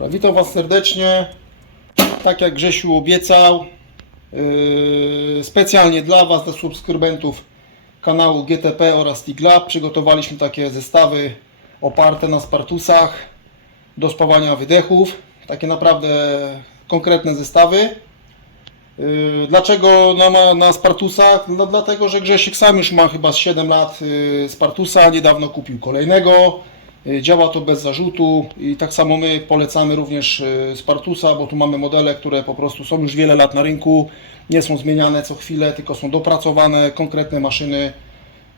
Witam Was serdecznie. Tak jak Grzesiu obiecał, yy, specjalnie dla Was, dla subskrybentów kanału GTP oraz TIGLAB przygotowaliśmy takie zestawy oparte na Spartusach do spawania wydechów. Takie naprawdę konkretne zestawy. Yy, Dlaczego na, na Spartusach? No, dlatego, że Grzesiek sam już ma chyba z 7 lat yy, Spartusa, niedawno kupił kolejnego. Yy, Działa to bez zarzutu i tak samo my polecamy również yy, Spartusa, bo tu mamy modele, które po prostu są już wiele lat na rynku, nie są zmieniane co chwilę, tylko są dopracowane, konkretne maszyny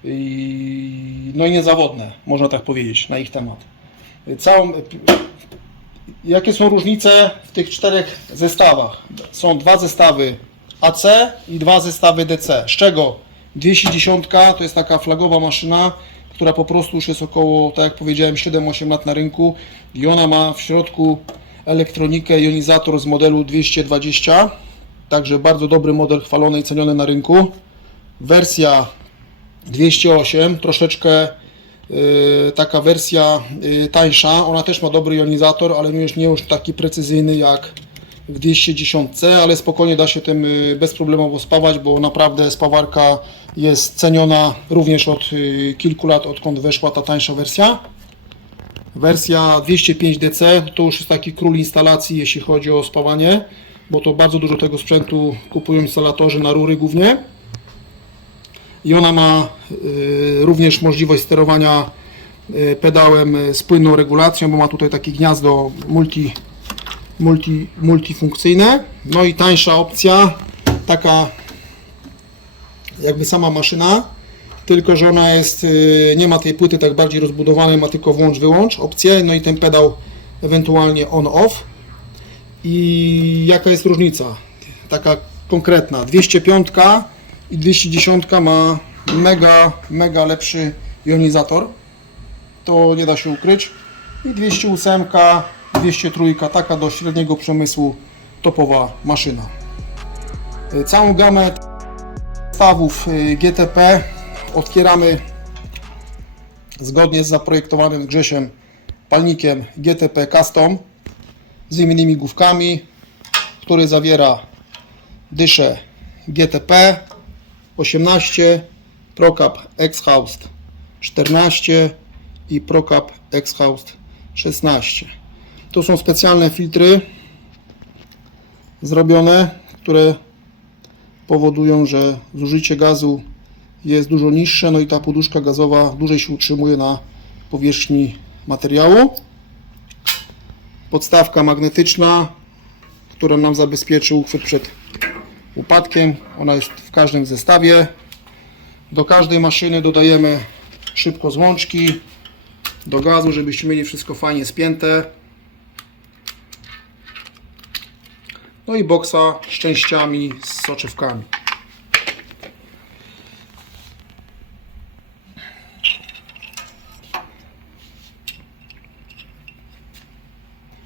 i, no i niezawodne, można tak powiedzieć, na ich temat. Yy, Całą, Jakie są różnice w tych czterech zestawach? Są dwa zestawy AC i dwa zestawy DC, z czego 210 to jest taka flagowa maszyna, która po prostu już jest około, tak jak powiedziałem, 7-8 lat na rynku i ona ma w środku elektronikę, jonizator z modelu 220, także bardzo dobry model, chwalony i ceniony na rynku. Wersja 208, troszeczkę y, taka wersja y, tańsza, ona też ma dobry jonizator, ale już, nie już taki precyzyjny jak w 210, ale spokojnie da się tym y, bezproblemowo spawać, bo naprawdę spawarka jest ceniona również od y, kilku lat, odkąd weszła ta tańsza wersja. Wersja 205DC to już jest taki król instalacji, jeśli chodzi o spawanie, bo to bardzo dużo tego sprzętu kupują instalatorzy na rury głównie i ona ma y, również możliwość sterowania pedałem z płynną regulacją, bo ma tutaj takie gniazdo multi, multi, multifunkcyjne. No i tańsza opcja, taka jakby sama maszyna, tylko że ona jest, y, nie ma tej płyty tak bardziej rozbudowanej, ma tylko włącz-wyłącz opcję, no i ten pedał ewentualnie on-off. I jaka jest różnica? Taka konkretna. 205 i 210 ma mega, mega lepszy jonizator. To nie da się ukryć. I 208, 203, taka do średniego przemysłu topowa maszyna. Y, Całą gamę stawów y, GTP otwieramy zgodnie z zaprojektowanym Grzesiem palnikiem GTP Custom z innymi główkami, który zawiera dyszę GTP 18, Procap Exhaust 14 i Procap Exhaust 16. To są specjalne filtry zrobione, które powodują, że zużycie gazu jest dużo niższe, no i ta poduszka gazowa dłużej się utrzymuje na powierzchni materiału. Podstawka magnetyczna, która nam zabezpieczy uchwyt przed upadkiem. Ona jest w każdym zestawie. Do każdej maszyny dodajemy szybko złączki do gazu, żebyście mieli wszystko fajnie spięte. No i boksa z częściami, z soczewkami.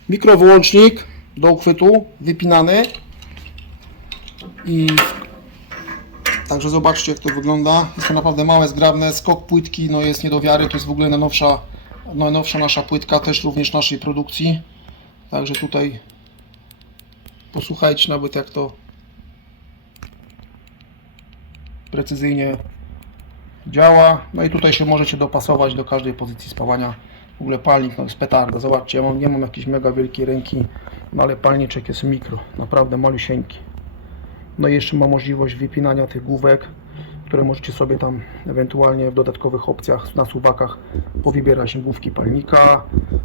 Mikrowyłącznik do uchwytu wypinany i także zobaczcie jak to wygląda. Jest to naprawdę małe, zgrabne. Skok płytki no jest nie do wiary. To jest w ogóle najnowsza, najnowsza nasza płytka, też również naszej produkcji. Także tutaj posłuchajcie nawet jak to precyzyjnie działa. No i tutaj się możecie dopasować do każdej pozycji spawania. W ogóle palnik no jest petarda. Zobaczcie, ja mam, nie mam jakiejś mega wielkiej ręki, no ale palniczek jest mikro, naprawdę malusieńki. No i jeszcze ma możliwość wypinania tych główek, które możecie sobie tam ewentualnie w dodatkowych opcjach na suwakach powybierać główki palnika,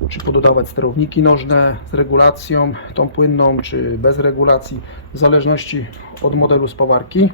czy pododawać sterowniki nożne z regulacją, tą płynną, czy bez regulacji, w zależności od modelu spawarki.